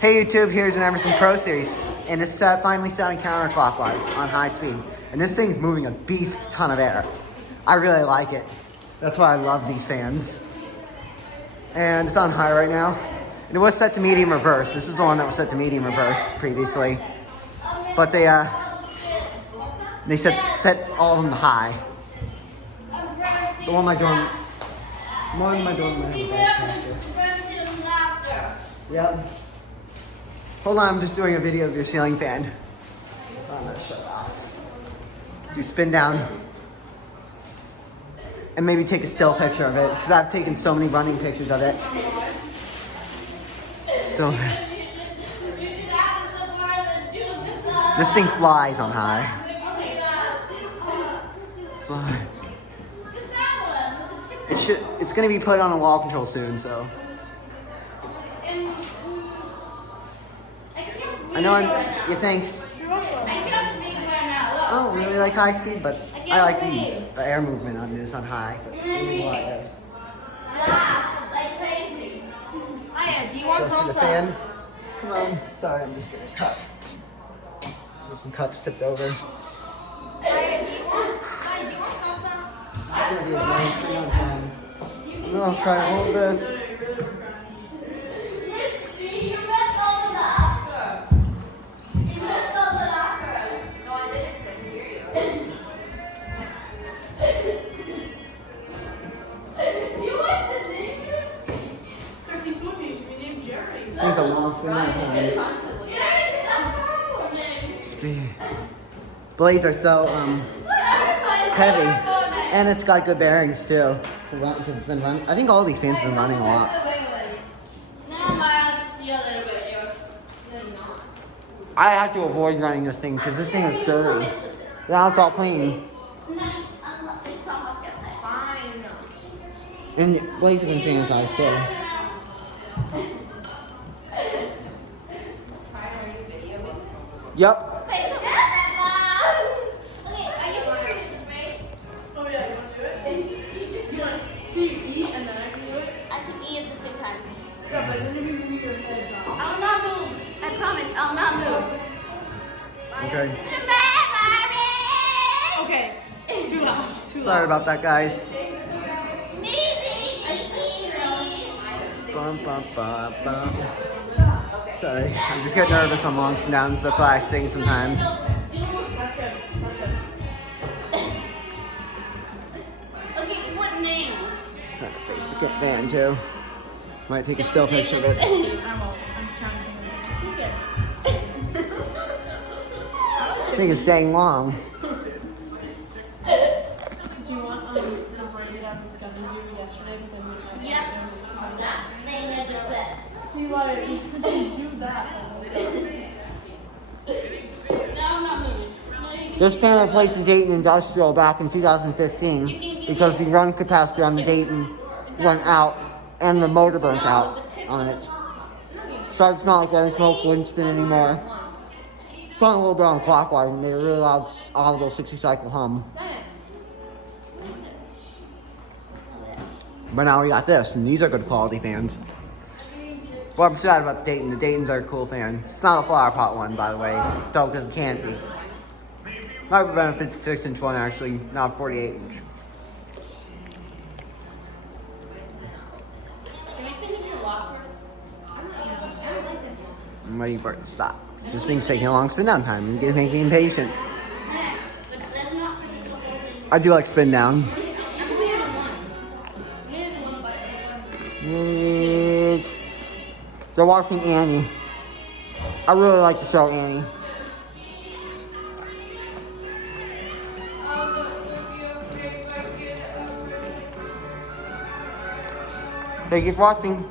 Hey YouTube, here's an Emerson Pro Series, and it's finally starting counterclockwise on high speed. And this thing's moving a beast ton of air. I really like it. That's why I love these fans. And it's on high right now. And it was set to medium reverse. This is the one that was set to medium reverse previously. But they set all of them to high. The one might have a bad pressure. Yep. Hold on, I'm just doing a video of your ceiling fan. I'm gonna shut it off. Do spin down. And maybe take a still picture of it, because I've taken so many running pictures of it. Still. This thing flies on high. Fly. It's gonna be put on a wall control soon, so. I know you thanks. I don't really like high speed, but I like these. The air movement on this on high. Do you want The salsa? fan. Come on. Sorry, I'm just getting a cup. There's some cups tipped over. Do you want salsa? It's gonna be a nice thing on time. I'm gonna try to hold this. This thing's a long spin on time. Speed. Blades are so heavy, and it's got good bearings too. Because it's been running. I think all these fans have been running a lot. I have to avoid running this thing because this thing is dirty. Now it's all clean. And blades have been sanitized too. Yep. I'll not move. I promise, I'll not move. Okay. Okay. Too loud. Sorry about that, guys. Bum, bum, bum, bum. Sorry, I'm just getting nervous on long spin downs. That's why I sing sometimes. That's good. Okay, what name? Trying to face the fan too. Might take a still picture of it. I think it's dang long. Do you want the braid I was gonna do yesterday, but then we Yep. That thing I just said. see why you could do that. No, I'm not moving. This fan replaced the Dayton Industrial back in 2015 because the run capacity on the Dayton went out and the motor burnt out on it. Started to smell like running smoke, wouldn't spin anymore. Spun a little bit on clockwise and made a really loud, audible 60 cycle hum. But now we got this, and these are good quality fans. Well, I'm sad about the Dayton. The Daytons are a cool fan. It's not a flower pot one, by the way. So, because it can't be. Might be better if it's a 6-inch one, actually, not a 48-inch. I'm waiting for it to stop. This thing's taking a long spin down time. It's making me impatient. I do like spin down. They're watching Annie. I really like the show Annie. Thank you for watching.